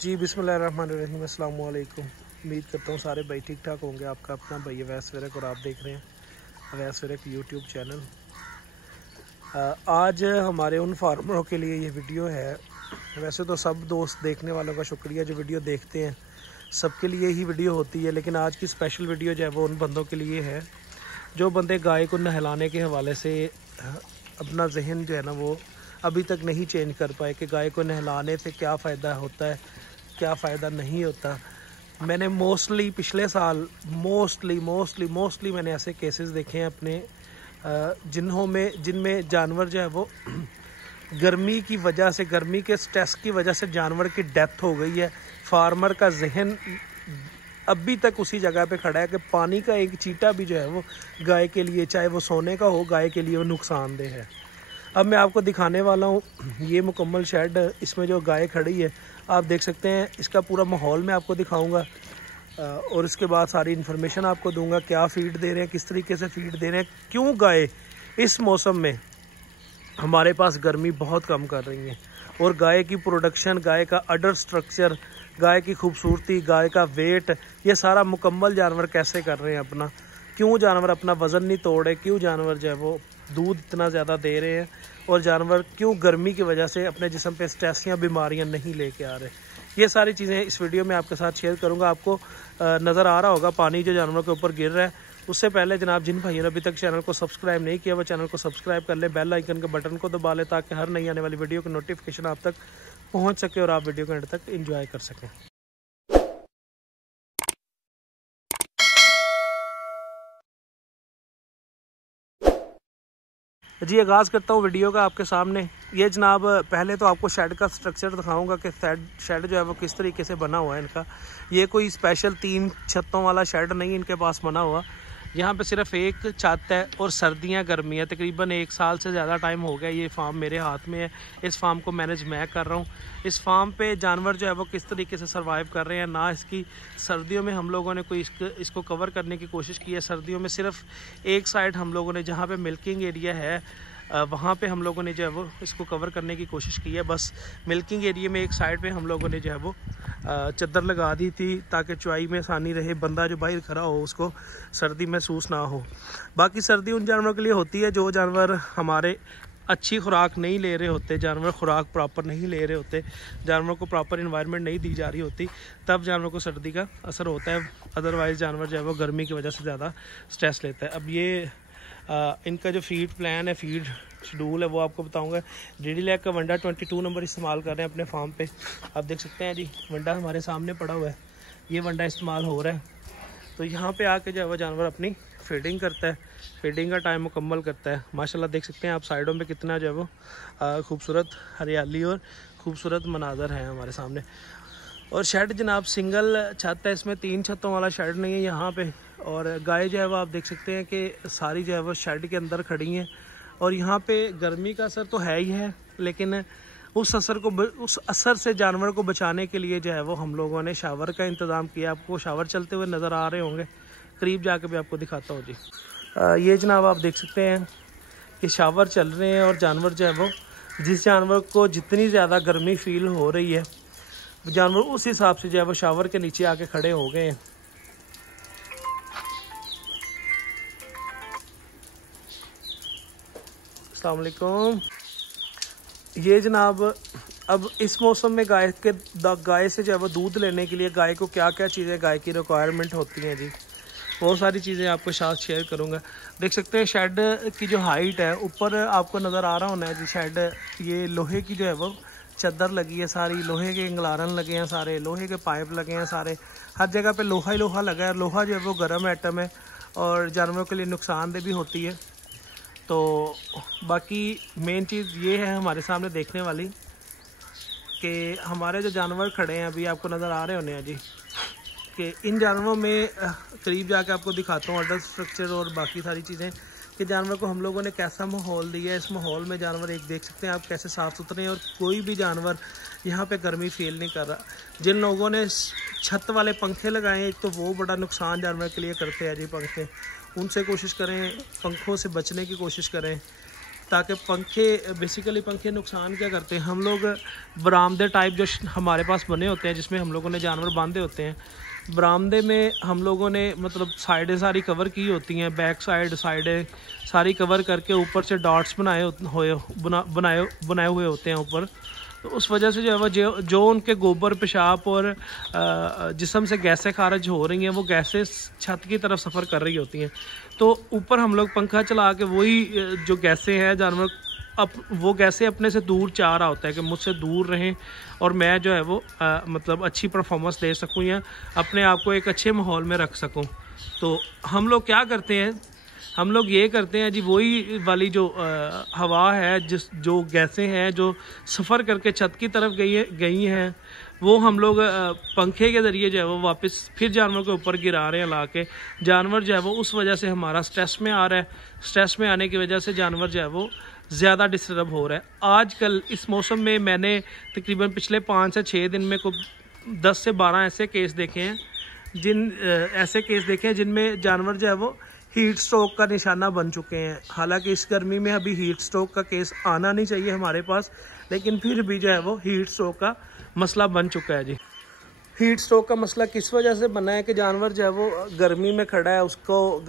जी बिस्मिल्लाहिर्रहमानिर्रहीम, अस्सलाम वालेकुम। उम्मीद करता हूँ सारे भाई ठीक ठाक होंगे। आपका अपना भाई अवैस विरक और आप देख रहे हैं अवैस विरक यूट्यूब चैनल। आज हमारे उन फार्मरों के लिए ये वीडियो है। वैसे तो सब दोस्त देखने वालों का शुक्रिया जो वीडियो देखते हैं, सबके लिए ही वीडियो होती है, लेकिन आज की स्पेशल वीडियो जो है वो उन बंदों के लिए है जो बंदे गाय को नहलाने के हवाले से अपना जहन जो है ना वो अभी तक नहीं चेंज कर पाए कि गाय को नहलाने से क्या फ़ायदा होता है, क्या फ़ायदा नहीं होता। मैंने मोस्टली पिछले साल मोस्टली मैंने ऐसे केसेस देखे हैं अपने जिनमें जानवर जो है वो गर्मी की वजह से, गर्मी के स्ट्रेस की वजह से जानवर की डेथ हो गई है। फार्मर का जहन अभी तक उसी जगह पे खड़ा है कि पानी का एक चीटा भी जो है वो गाय के लिए, चाहे वो सोने का हो, गाय के लिए वो नुकसानदेह है। अब मैं आपको दिखाने वाला हूँ ये मुकम्मल शेड, इसमें जो गाय खड़ी है आप देख सकते हैं। इसका पूरा माहौल मैं आपको दिखाऊंगा और इसके बाद सारी इन्फॉर्मेशन आपको दूंगा, क्या फीड दे रहे हैं, किस तरीके से फीड दे रहे हैं, क्यों गाय इस मौसम में हमारे पास गर्मी बहुत कम कर रही है, और गाय की प्रोडक्शन, गाय का अडर स्ट्रक्चर, गाय की खूबसूरती, गाय का वेट, ये सारा मुकम्मल जानवर कैसे कर रहे हैं अपना, क्यों जानवर अपना वज़न नहीं तोड़ रहे, क्यों जानवर जो है वो दूध इतना ज़्यादा दे रहे हैं, और जानवर क्यों गर्मी की वजह से अपने जिस्म पे स्ट्रेस या बीमारियां नहीं लेके आ रहे। ये सारी चीज़ें इस वीडियो में आपके साथ शेयर करूंगा। आपको नज़र आ रहा होगा पानी जो जानवरों के ऊपर गिर रहा है। उससे पहले जनाब, जिन भाइयों ने अभी तक चैनल को सब्सक्राइब नहीं किया वो चैनल को सब्सक्राइब कर ले, बेल आइकन के बटन को दबा ले ताकि हर नई आने वाली वीडियो की नोटिफिकेशन आप तक पहुँच सके और आप वीडियो के एंड तक इंजॉय कर सकें। जी आगाज़ करता हूँ वीडियो का आपके सामने। ये जनाब, पहले तो आपको शेड का स्ट्रक्चर दिखाऊंगा कि शेड जो है वो किस तरीके से बना हुआ है इनका। ये कोई स्पेशल 3 छतों वाला शेड नहीं इनके पास बना हुआ। यहाँ पे सिर्फ एक छत है और सर्दियाँ गर्मियाँ, तकरीबन 1 साल से ज़्यादा टाइम हो गया ये फार्म मेरे हाथ में है। इस फार्म को मैनेज मैं कर रहा हूँ। इस फार्म पे जानवर जो है वो किस तरीके से सर्वाइव कर रहे हैं ना, इसकी सर्दियों में हम लोगों ने कोई इसको कवर करने की कोशिश की है। सर्दियों में सिर्फ एक साइड हम लोगों ने, जहाँ पे मिल्किंग एरिया है वहाँ पे हम लोगों ने जो है वो इसको कवर करने की कोशिश की है। बस मिल्किंग एरिया में एक साइड पे हम लोगों ने जो है वो चादर लगा दी थी ताकि चुआई में आसानी रहे, बंदा जो बाहर खड़ा हो उसको सर्दी महसूस ना हो। बाकी सर्दी उन जानवरों के लिए होती है जो जानवर हमारे अच्छी खुराक नहीं ले रहे होते, जानवर खुराक प्रॉपर नहीं ले रहे होते, जानवरों को प्रॉपर इन्वायरमेंट नहीं दी जा रही होती, तब जानवरों को सर्दी का असर होता है। अदरवाइज़ जानवर जो है वो गर्मी की वजह से ज़्यादा स्ट्रेस लेता है। अब ये इनका जो फीड प्लान है, फीड शेड्यूल है, वो आपको बताऊंगा। डीडी लैक का वंडा 22 नंबर इस्तेमाल कर रहे हैं अपने फार्म पे। आप देख सकते हैं जी, वंडा हमारे सामने पड़ा हुआ है, ये वंडा इस्तेमाल हो रहा है। तो यहाँ पे आके जो है वो जानवर अपनी फीडिंग करता है, फीडिंग का टाइम मुकम्मल करता है। माशाल्लाह देख सकते हैं आप साइडों में कितना जो है वो खूबसूरत हरियाली और खूबसूरत मनाजर है हमारे सामने। और शेड जनाब सिंगल छत है, इसमें 3 छतों वाला शेड नहीं है यहाँ पे। और गाय जो है वो आप देख सकते हैं कि सारी जो है वो शेड के अंदर खड़ी हैं। और यहाँ पे गर्मी का असर तो है ही है, लेकिन उस असर से जानवर को बचाने के लिए जो है वो हम लोगों ने शावर का इंतज़ाम किया। आपको शावर चलते हुए नज़र आ रहे होंगे, करीब जाके भी आपको दिखाता हूँ जी। ये जनाब आप देख सकते हैं कि शावर चल रहे हैं, और जानवर जो है वो, जिस जानवर को जितनी ज़्यादा गर्मी फील हो रही है, जानवर उस हिसाब से जो है वो शावर के नीचे आके खड़े हो गए हैं। अस्सलाम वालेकुम। ये जनाब, अब इस मौसम में गाय से जो है वो दूध लेने के लिए गाय को क्या क्या चीज़ें, गाय की रिक्वायरमेंट होती हैं जी, बहुत सारी चीज़ें आपको साथ शेयर करूंगा। देख सकते हैं शेड की जो हाइट है, ऊपर आपको नज़र आ रहा होना है जी शेड, ये लोहे की जो है वो चादर लगी है, सारी लोहे के इंगलारन लगे हैं, सारे लोहे के पाइप लगे हैं, सारे हर जगह पे लोहा ही लोहा लगा है। लोहा जो है वो गर्म आइटम है और जानवरों के लिए नुकसानदेह भी होती है। तो बाकी मेन चीज़ ये है हमारे सामने देखने वाली कि हमारे जो जानवर खड़े हैं अभी आपको नज़र आ रहे होने हैं जी, कि इन जानवरों में करीब जाके आपको दिखाता हूँ अडर स्ट्रक्चर और बाकी सारी चीज़ें कि जानवर को हम लोगों ने कैसा माहौल दिया है। इस माहौल में जानवर एक देख सकते हैं आप कैसे साफ़ सुथरे हैं, और कोई भी जानवर यहाँ पे गर्मी फील नहीं कर रहा। जिन लोगों ने छत वाले पंखे लगाए हैं, तो वो बड़ा नुकसान जानवर के लिए करते हैं जी पंखे, उनसे कोशिश करें, पंखों से बचने की कोशिश करें। ताकि पंखे, बेसिकली पंखे नुकसान क्या करते हैं, हम लोग बरामदे टाइप जो हमारे पास बने होते हैं जिसमें हम लोगों ने जानवर बांधे होते हैं, बरामदे में हम लोगों ने मतलब साइडें सारी कवर की होती हैं, बैक साइडें सारी कवर करके ऊपर से डॉट्स बनाए हुए होते हैं ऊपर। तो उस वजह से जो है वो जो उनके गोबर, पेशाब और जिस्म से गैसें खारिज हो रही हैं, वो गैसें छत की तरफ सफ़र कर रही होती हैं। तो ऊपर हम लोग पंखा चला के वही जो गैसें हैं जानवर वो गैसें अपने से दूर चाह रहा होता है कि मुझसे दूर रहें और मैं जो है वो मतलब अच्छी परफॉर्मेंस दे सकूं या अपने आप को एक अच्छे माहौल में रख सकूं। तो हम लोग क्या करते हैं, हम लोग ये करते हैं जी, वही वाली जो हवा है, जो गैसें हैं जो सफ़र करके छत की तरफ गई हैं, वो हम लोग पंखे के ज़रिए जो है वो वापस फिर जानवर के ऊपर गिरा रहे हैं ला के। जानवर जो है वो उस वजह से हमारा स्ट्रेस में आ रहा है, स्ट्रेस में आने की वजह से जानवर जो है वो ज़्यादा डिस्टर्ब हो रहा है। आजकल इस मौसम में मैंने तकरीबन पिछले 5 से 6 दिन में कोई 10 से 12 ऐसे केस देखे हैं जिनमें जानवर जो है वो हीट स्ट्रोक का निशाना बन चुके हैं। हालांकि इस गर्मी में अभी हीट स्ट्रोक का केस आना नहीं चाहिए हमारे पास, लेकिन फिर भी जो है वो हीट स्ट्रोक का मसला बन चुका है जी। हीट स्ट्रोक का मसला किस वजह से बना है कि जानवर जो है वो गर्मी में खड़ा है, उसको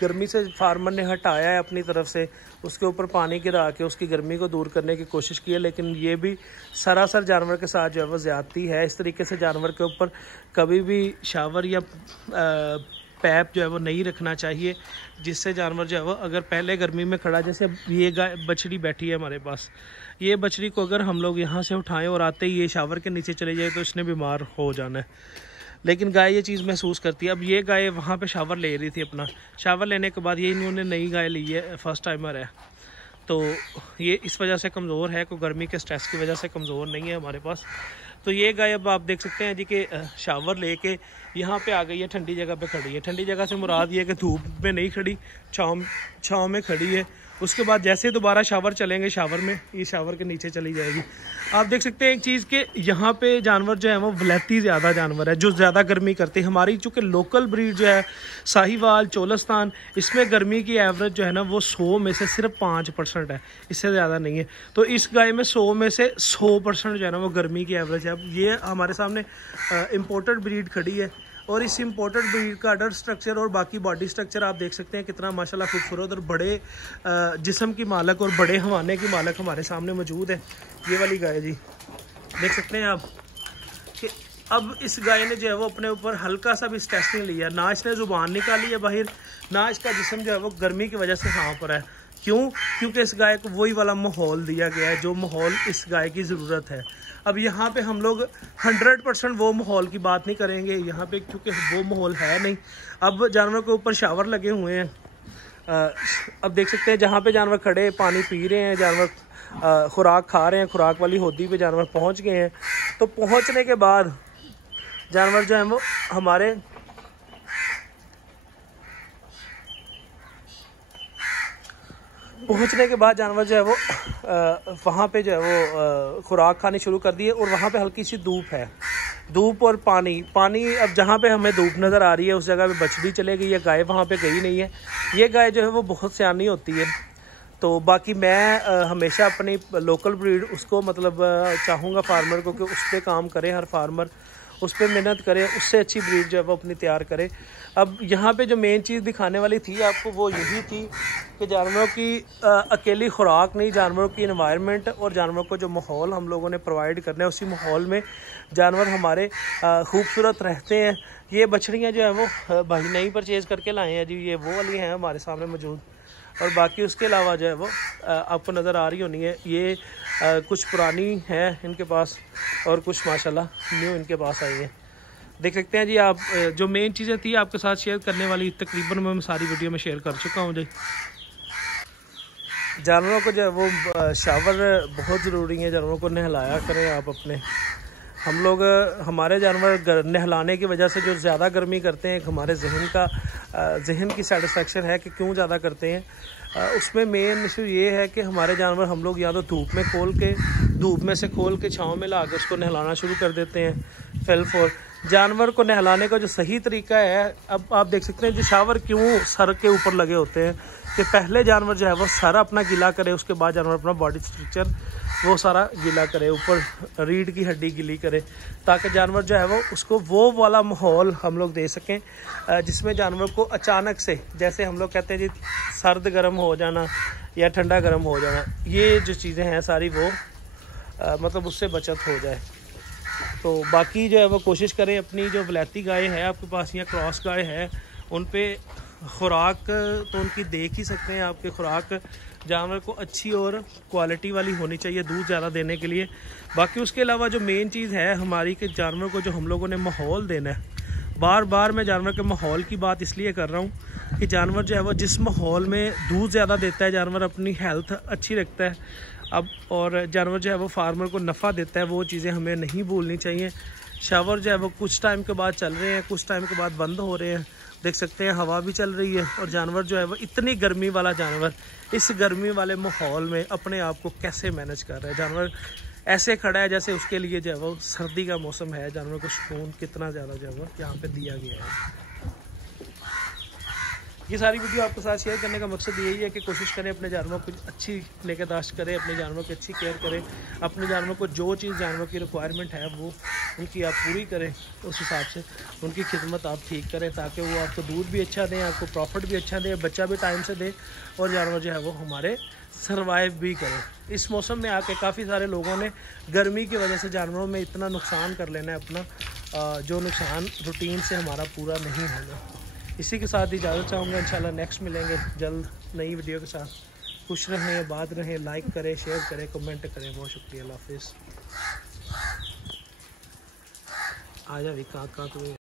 गर्मी से फार्मर ने हटाया है अपनी तरफ से, उसके ऊपर पानी गिरा के उसकी गर्मी को दूर करने की कोशिश की है, लेकिन ये भी सरासर जानवर के साथ जो है वो ज़्यादती है। इस तरीके से जानवर के ऊपर कभी भी शावर या पैप जो है वो नहीं रखना चाहिए, जिससे जानवर जो है वो अगर पहले गर्मी में खड़ा, जैसे ये गाय बछड़ी बैठी है हमारे पास, ये बछड़ी को अगर हम लोग यहाँ से उठाएं और आते ही ये शावर के नीचे चले जाए तो इसने बीमार हो जाना है। लेकिन गाय ये चीज़ महसूस करती है। अब ये गाय वहाँ पे शावर ले रही थी, अपना शावर लेने के बाद ये इन्होंने नई गाय ली है, फर्स्ट टाइमर है, तो ये इस वजह से कमज़ोर है, कोई गर्मी के स्ट्रेस की वजह से कमज़ोर नहीं है हमारे पास। तो ये गाय अब आप देख सकते हैं जी कि शावर लेके यहाँ पे आ गई है, ठंडी जगह पे खड़ी है। ठंडी जगह से मुराद ये है कि धूप में नहीं खड़ी, छाँव में खड़ी है। उसके बाद जैसे दोबारा शावर चलेंगे, शावर में ये शावर के नीचे चली जाएगी। आप देख सकते हैं एक चीज़ कि यहाँ पे जानवर जो है वो वलैती ज़्यादा जानवर है जो ज़्यादा गर्मी करते हैं। हमारी चूँकि लोकल ब्रीड जो है साहिवाल, चोलस्तान, इसमें गर्मी की एवरेज जो है ना वो 100 में से सिर्फ 5% है, इससे ज़्यादा नहीं है। तो इस गाय में 100 में से 100% जो है ना वो गर्मी की एवरेज है। अब ये हमारे सामने इम्पोर्टेड ब्रीड खड़ी है और इस इम्पोर्टेड ब्रीड का अडर स्ट्रक्चर और बाकी बॉडी स्ट्रक्चर आप देख सकते हैं कितना माशाल्लाह खूबसूरत और बड़े जिस्म की मालक और बड़े हवाने की मालक हमारे सामने मौजूद है। ये वाली गाय जी देख सकते हैं आप कि अब इस गाय ने जो है वो अपने ऊपर हल्का सा भी स्ट्रेस नहीं लिया, ना इसने ज़ुबान निकाली है बाहर, ना इसका जिस्म जो है वो गर्मी की वजह से यहाँ पर है। क्यों? क्योंकि इस गाय को वही वाला माहौल दिया गया है जो माहौल इस गाय की ज़रूरत है। अब यहाँ पे हम लोग 100% वो माहौल की बात नहीं करेंगे यहाँ पे, क्योंकि वो माहौल है नहीं। अब जानवर के ऊपर शावर लगे हुए हैं, अब देख सकते हैं जहाँ पे जानवर खड़े पानी पी रहे हैं, जानवर खुराक खा रहे हैं, खुराक वाली होदी पे जानवर पहुँच गए हैं। तो पहुँचने के बाद जानवर जो है वो हमारे पहुंचने के बाद जानवर जो है वो वहाँ पे जो है वो खुराक खानी शुरू कर दी है और वहाँ पे हल्की सी धूप है, धूप और पानी। अब जहाँ पे हमें धूप नज़र आ रही है उस जगह पे बछड़ी चले गई है, गाय वहाँ पे गई नहीं है। ये गाय जो है वो बहुत सियानी होती है। तो बाकी मैं हमेशा अपनी लोकल ब्रीड उसको मतलब चाहूँगा फार्मर को कि उस पर काम करे, हर फार्मर उस पर मेहनत करे, उससे अच्छी ब्रीड जो है वो अपनी तैयार करे। अब यहाँ पे जो मेन चीज़ दिखाने वाली थी आपको वो यही थी कि जानवरों की अकेली खुराक नहीं, जानवरों की एनवायरनमेंट और जानवरों को जो माहौल हम लोगों ने प्रोवाइड करना है उसी माहौल में जानवर हमारे खूबसूरत रहते हैं। ये बछड़ियाँ जो है वो भाई नई परचेज़ करके लाए हैं जी, ये वो वाली हैं हमारे सामने मौजूद। और बाकी उसके अलावा जो है वो आपको नज़र आ रही होनी है, ये कुछ पुरानी है इनके पास और कुछ माशाल्लाह न्यू इनके पास आई है। देख सकते हैं जी आप, जो मेन चीज़ें थी आपके साथ शेयर करने वाली तकरीबन मैं सारी वीडियो में शेयर कर चुका हूँ जी। जानवरों को जो है वो शावर बहुत ज़रूरी है, जानवरों को नहलाया करें आप अपने। हम लोग हमारे जानवर नहलाने की वजह से जो ज़्यादा गर्मी करते हैं, हमारे जहन की सेटिस्फेक्शन है कि क्यों ज़्यादा करते हैं। उसमें मेन इशू ये है कि हमारे जानवर हम लोग या तो धूप में से खोल के छाँव में ला के उसको नहलाना शुरू कर देते हैं। फिलफोर जानवर को नहलाने का जो सही तरीका है, अब आप देख सकते हैं जो शावर क्यों सर के ऊपर लगे होते हैं कि पहले जानवर जो है वो सर अपना गीला करे, उसके बाद जानवर अपना बॉडी स्ट्रक्चर वो सारा गीला करे, ऊपर रीढ़ की हड्डी गीली करे, ताकि जानवर जो है वो उसको वो वाला माहौल हम लोग दे सकें जिसमें जानवर को अचानक से, जैसे हम लोग कहते हैं जी सर्द गर्म हो जाना या ठंडा गर्म हो जाना, ये जो चीज़ें हैं सारी वो मतलब उससे बचत हो जाए। तो बाकी जो है वो कोशिश करें अपनी जो वलैती गाय है आपके पास या क्रॉस गाय है, उन पे खुराक तो उनकी देख ही सकते हैं। आपके खुराक जानवर को अच्छी और क्वालिटी वाली होनी चाहिए दूध ज़्यादा देने के लिए। बाकी उसके अलावा जो मेन चीज़ है हमारी कि जानवर को जो हम लोगों ने माहौल देना है, बार बार मैं जानवर के माहौल की बात इसलिए कर रहा हूँ कि जानवर जो है वो जिस माहौल में दूध ज़्यादा देता है, जानवर अपनी हेल्थ अच्छी रखता है अब, और जानवर जो है वो फार्मर को नफ़ा देता है, वो चीज़ें हमें नहीं भूलनी चाहिए। शावर जो है वो कुछ टाइम के बाद चल रहे हैं, कुछ टाइम के बाद बंद हो रहे हैं, देख सकते हैं हवा भी चल रही है, और जानवर जो है वो इतनी गर्मी वाला जानवर इस गर्मी वाले माहौल में अपने आप को कैसे मैनेज कर रहा है। जानवर ऐसे खड़ा है जैसे उसके लिए जो है वो सर्दी का मौसम है। जानवर को सुकून कितना ज़्यादा जो है वो यहाँ पे दिया गया है। ये सारी वीडियो आपके साथ शेयर करने का मकसद यही है कि कोशिश करें अपने जानवरों को अच्छी निगहदाश्त करें, अपने जानवरों की अच्छी केयर करें, अपने जानवरों को जो चीज़ जानवर की रिक्वायरमेंट है वो उनकी आप पूरी करें, उस हिसाब से उनकी खिदमत आप ठीक करें ताकि वो आपको दूध भी अच्छा दें, आपको प्रॉफिट भी अच्छा दें, बच्चा भी टाइम से दें, और जानवर जो है वो हमारे सर्वाइव भी करें। इस मौसम में आके काफ़ी सारे लोगों ने गर्मी की वजह से जानवरों में इतना नुकसान कर लेना है अपना, जो नुकसान रूटीन से हमारा पूरा नहीं होगा। इसी के साथ इजाज़त चाहूँगा, इंशाल्लाह नेक्स्ट मिलेंगे जल्द नई वीडियो के साथ। खुश रहें, आबाद रहें, लाइक करें, शेयर करें, कमेंट करें। बहुत शुक्रिया, अल्लाह हाफिज़। आ जा भी कहाँ तुम्हें